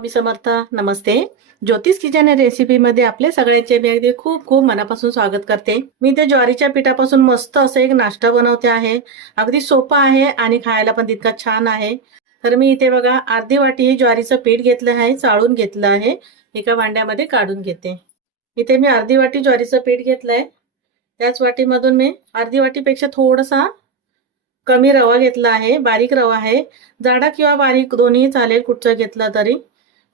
स्वामी समर्थ. नमस्ते. ज्योतिष किचन या रेसिपीमध्ये आपले सगळ्यांचे मी अगदी खूप खूप मनापासून स्वागत करते. मी ते ज्वारीच्या पिठापासून मस्त असं एक नाश्ता बनवते आहे. अगदी सोपा आहे आणि खायला पण तितका छान आहे. तर मी इथे बघा अर्धी वाटी हे ज्वारीचं पीठ घेतलं आहे चाळून घेतलं आहे. एका भांड्यामध्ये काढून घेते. इथे मी अर्धी वाटी ज्वारीचं पीठ घेतलंय. त्याच वाटीमधून मी अर्धी वाटीपेक्षा थोडासा कमी रवा घेतला आहे बारीक रवा आहे. जाडा किंवा बारीक दोन्ही चालेल कुठचं घेतलं तरी.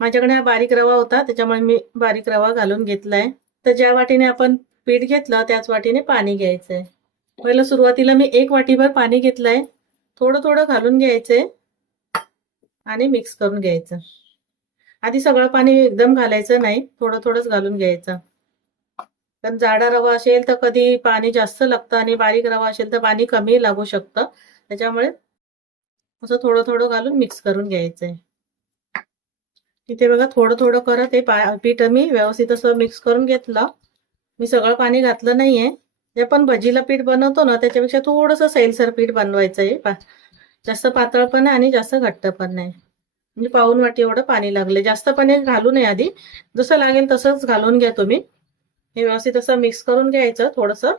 माझ्याकडे हा बारीक रवा होता त्याच्यामुळे मी बारीक रवा घालून घेतलाय. तर ज्या वाटीने आपण पीठ घेतलं त्याच वाटीने पाणी घ्यायचंय. पहिलं सुरुवातीला मी एक वाटीभर पाणी घेतलंय. थोडं थोडं घालून घ्यायचंय आणि मिक्स करून घ्यायचं. आधी सगळं पाणी एकदम घालायचं नाही थोडं थोडंच घालून घ्यायचं. पण जाडा रवा असेल तर कधी पाणी जास्त लागतं आणि बारीक रवा असेल तर पाणी कमी लागू शकतं. त्याच्यामुळे असं थोडं थोडं घालून मिक्स करून घ्यायचंय. इथे बघा थोडं थोडं करत हे पा पीठ मी व्यवस्थित असं मिक्स करून घेतलं. मी सगळं पाणी घातलं नाहीये. जे आपण भजीला पीठ बनवतो ना त्याच्यापेक्षा थोडंसं सैलसर पीठ बनवायचं आहे पा जास्त पातळ पण आहे आणि जास्त घट्ट पण नाही. म्हणजे पाऊन वाटी एवढं पाणी लागले जास्त पाणी घालू नये आधी. जसं लागेल तसंच घालून घ्या तुम्ही. हे व्यवस्थित असं मिक्स करून घ्यायचं थोडंसं.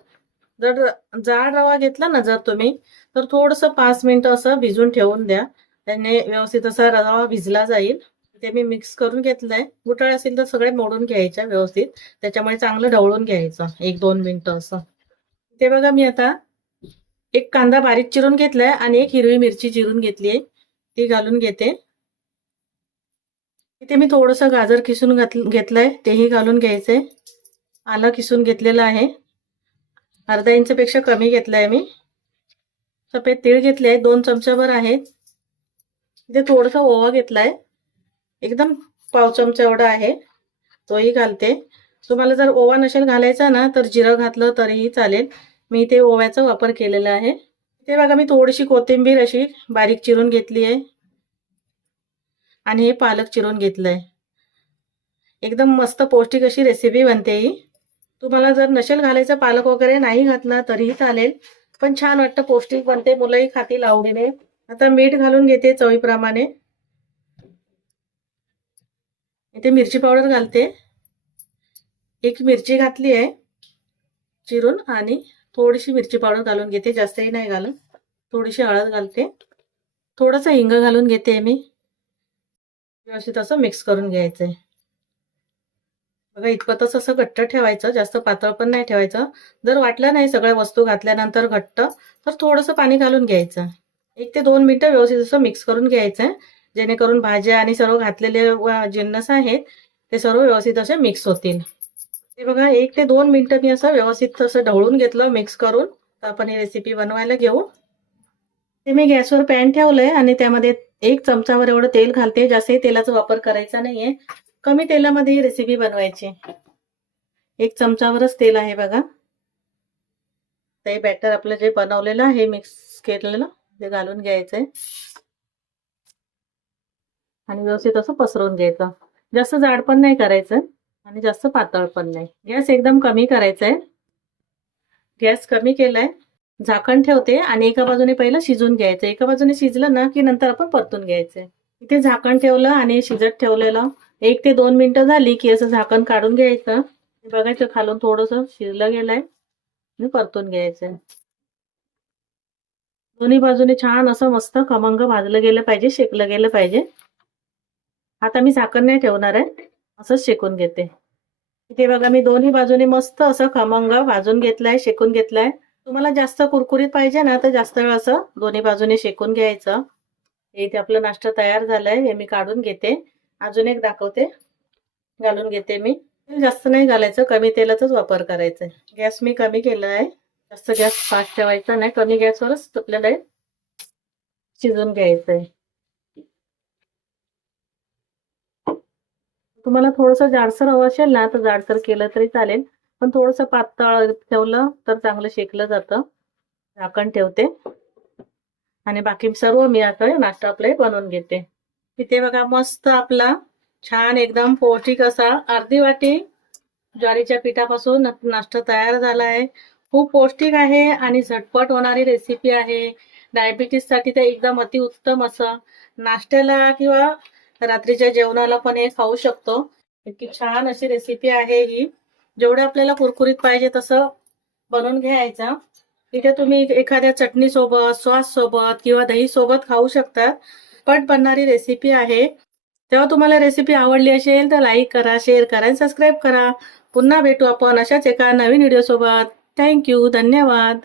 जर जाड रवा घेतला ना जर तुम्ही तर थोडंसं पाच मिनिटं असं भिजून ठेवून द्या. त्याने व्यवस्थित असा रवा भिजला जाईल. ते मी मिक्स करून घेतलंय. गुटाळ असेल तर सगळे मोडून घ्यायच्या व्यवस्थित. त्याच्यामुळे चांगलं ढवळून घ्यायचं. एक दोन मिनिटं असं. ते बघा मी आता एक कांदा बारीक चिरून घेतलाय आणि एक हिरवी मिरची चिरून घेतली आहे. ती घालून घेते. इथे मी थोडंसं गाजर किसून घेतलंय. तेही घालून घ्यायचंय आलं किसून घेतलेलं आहे. अर्धा इंचपेक्षा कमी घेतलंय मी. सफेद तीळ घेतले आहे दोन चमच्यावर आहेत. इथे थोडंसं ओवा घेतलाय. एकदम पाव चमचा एवढा आहे. तोही घालते. तुम्हाला जर ओवा नसेल घालायचा ना तर जिरं घातलं तरीही चालेल. मी ते ओव्याचा वापर केलेला आहे. ते बघा मी थोडीशी कोथिंबीर अशी बारीक चिरून घेतली आहे. आणि हे पालक चिरून घेतलं आहे एकदम मस्त पौष्टिक अशी रेसिपी बनते ही. तुम्हाला जर नसेल घालायचं पालक वगैरे नाही घातला तरीही चालेल. पण छान वाटतं पौष्टिक बनते. मुलंही खातील आवडीने. आता मीठ घालून घेते चवीप्रमाणे. इथे मिरची पावडर घालते. एक मिरची घातली आहे चिरून आणि थोडीशी मिरची पावडर घालून घेते. जास्तही नाही घालून थोडीशी हळद घालते. थोडंसं हिंग घालून घेते मी. व्यवस्थित असं मिक्स करून घ्यायचंय बघा इतपतच असं घट्ट ठेवायचं. जास्त पातळ पण नाही ठेवायचं. जर वाटलं नाही सगळ्या वस्तू घातल्यानंतर घट्ट तर थोडंसं पाणी घालून घ्यायचं. एक ते दोन मिनिटं व्यवस्थित असं मिक्स करून घ्यायचं जेणेकरून भाज्या आणि सर्व घातलेले जिन्नस आहेत ते सर्व व्यवस्थित असे मिक्स होतील. हे बघा एक ते दोन मिनिटं मी असं व्यवस्थित असं ढवळून घेतलं मिक्स करून. तर आपण ही रेसिपी बनवायला घेऊ. ते मी गॅसवर पॅन ठेवलंय आणि त्यामध्ये एक चमचावर एवढं तेल घालते जास्तही तेलाचा वापर करायचा नाहीये. कमी तेलामध्ये ही रेसिपी बनवायची. एक चमचावरच तेल आहे बघा. ते बॅटर आपलं जे बनवलेलं आहे मिक्स केलेलं ते घालून घ्यायचंय. आणि व्यवस्थित असं पसरवून घ्यायचं. जास्त जाड पण नाही करायचं आणि जास्त पातळ पण नाही. गॅस एकदम कमी करायचा आहे गॅस कमी केलाय. झाकण ठेवते आणि एका बाजूने पहिलं शिजून घ्यायचं. एका बाजूने शिजलं ना की नंतर आपण परतून घ्यायचंय इथे झाकण ठेवलं आणि शिजत ठेवलेलं. एक ते दोन मिनिटं झाली की असं झाकण काढून घ्यायचं. बघायचं खालून थोडस शिजलं गेलंय आणि परतून घ्यायचंय. दोन्ही बाजूने छान असं मस्त खमंग भाजलं गेलं पाहिजे शेकलं गेलं पाहिजे. आता मी झाकण नाही ठेवणार आहे. असंच शेकून घेते. इथे बघा मी दोन्ही बाजूने मस्त असं खमंग भाजून घेतलाय शेकून घेतलाय. तुम्हाला जास्त कुरकुरीत पाहिजे ना तर जास्त वेळ असं दोन्ही बाजूने शेकून घ्यायचं. इथे आपलं नाश्ता तयार झालाय हे मी काढून घेते. अजून एक दाखवते. घालून घेते मी. तेल जास्त नाही घालायचं कमी तेलाचाच वापर करायचा गॅस मी कमी केला आहे. जास्त गॅस फास्ट ठेवायचा नाही कमी गॅसवरच आपल्याला हे शिजून घ्यायचंय. तुम्हाला थोडंसं जाडसर हवं असेल ना तर जाडसर केलं तरी चालेल. पण थोडंसं पातळ ठेवलं तर चांगलं शेकलं जातं. झाकण ठेवते. आणि बाकी सर्व मी आता नाश्ता आपले बनवून घेते. इथे बघा मस्त आपला छान एकदम पौष्टिक असा अर्धी वाटी ज्वारीच्या पिठापासून नाश्ता तयार झाला आहे. खूप पौष्टिक आहे आणि झटपट होणारी रेसिपी आहे. डायबिटीससाठी ते एकदम अतिउत्तम असं. नाश्त्याला किंवा रात्रीच्या जेवणाला पण हे खाऊ शकतो. इतकी छान अशी रेसिपी आहे ही. जेवढं आपल्याला कुरकुरीत पाहिजे तसं बनवून घ्यायचं. इथे तुम्ही एखाद्या चटणी सोबत सॉस सोबत किंवा दही सोबत खाऊ शकता. पट बनणारी रेसिपी आहे. तेव्हा तुम्हाला रेसिपी आवडली असेल तर लाईक करा शेअर करा आणि सबस्क्राईब करा. पुन्हा भेटू आपण अशाच एका नवीन व्हिडिओ सोबत. थँक्यू धन्यवाद.